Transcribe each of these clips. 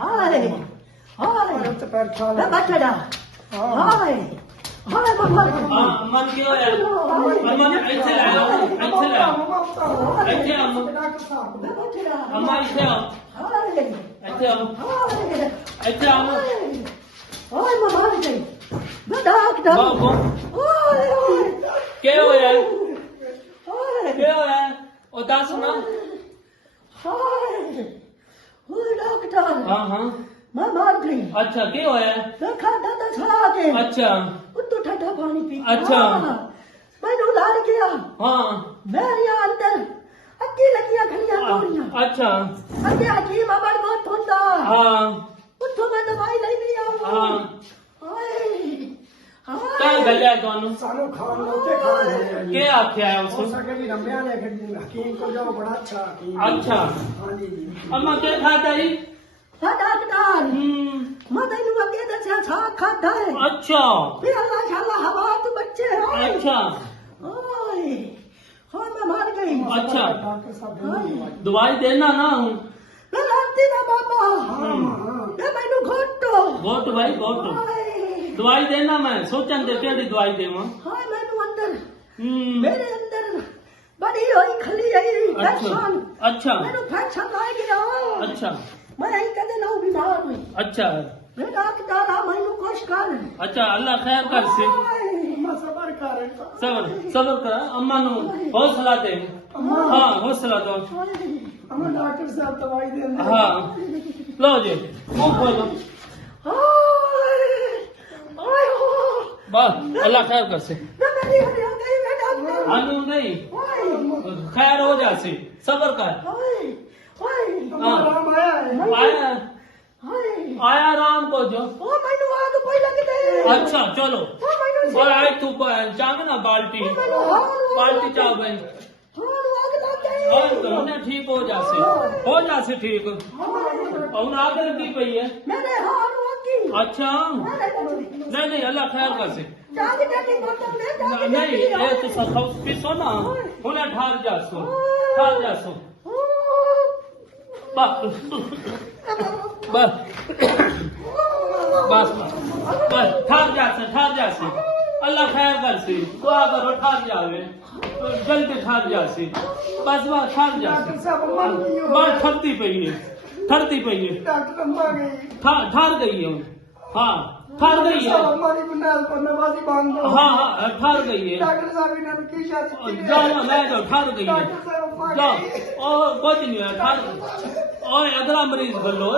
हाय हाय तो पैर खा मैं बचड़ा हाय हाय मम्मा अम्मा ने क्यों है अम्मा ने ऐसे लाया ऐसे अम्मा मैं बचड़ा अम्मा ऐसे आओ हाय ऐसे आओ हाय ऐसे आओ हाय मम्मा गई मैं डॉक्टर बाबू हाय क्या होया हाय क्या होया ओ दस ना हाय हाय डॉक्टर हाँ हाँ मैं मर गई अच्छा क्या होया मैं खाता था छा के अच्छा उत्तो ठंडा पानी पी अच्छा। मैंने उलाड़ गया हाँ मेरे अंदर अक्की लगियां खलियां गोलियां अच्छा अगे हकीम अमर मौत होता हाँ उत्तो मैं दवाई लेने आऊं हाँ हाय क्या हाय गलिया दोनों सानू खान लोटे खा रहे क्या आख्या है हो उसको सके भी रम्या ने हकीम को जाओ बड़ा अच्छा हकीम अच्छा हाँ जी अम्मा क्या खाता है हाँ डॉक्टर मैं तेनू अगे दसिया छा खाता है अच्छा फिर अल्लाह शाला हवा तो बच्चे हैं अच्छा हाय हाय मैं मर गई अच्छा डॉक्टर साहब दवाई देना ना हूँ मैं लाती ना बाबा हाँ हाँ मैं मैनू घोटो गोट भाई गोट हाय दवाई देना मैं सोचन दे केड़ी दवाई देवा हाय मैनू अंदर मेरे अंदर बड़ी होई खली आई अच्छा फैशन अच्छा मैनू फैशन आ गया अच्छा मैं यही कदे ना बीमार हुई अच्छा मैं डॉक्टर आ मैनू खुश कर अच्छा अल्लाह खैर कर से अम्मा सबर कर सबर सबर कर अम्मा नु हौसला दे हाँ हौसला दो अम्मा डॉक्टर साहब दवाई देंगे हाँ लो जी मुंह खोलो बस अल्लाह खैर कर से आनू नहीं खैर हो जासी सबर कर अम्मा राम आया है आया आया राम को जो अच्छा चलो और आज तू चाह ना बाल्टी बाल्टी चाह भाई और हमने ठीक हो जासे ठीक और आगे लगी पई है अच्छा नहीं नहीं अल्लाह खैर कर से नहीं ये तो सब पीसो ना होना ठार जासो बस बस बस बस ठार जासे अल्लाह खैर कर से दुआ करो ठार जावे जल्दी ठार जासे बस बस ठार डॉक्टर जासे साहब अम्मा की हो बस ठरती पई है डॉक्टर अम्मा गई ठार गई है हाँ ठार गई है अम्मा की बुनियाद पर नमाजी बांध दो हाँ हाँ ठार गई है डॉक्टर साहब इन्होंने की शादी की जाओ ना मैं जाओ ठार गई है डॉक्टर साहब अम्मा जाओ और कुछ नहीं है ठार ओए अगला मरीज भलो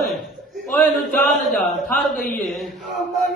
ओए नु 4000 ठार गई है अम्मा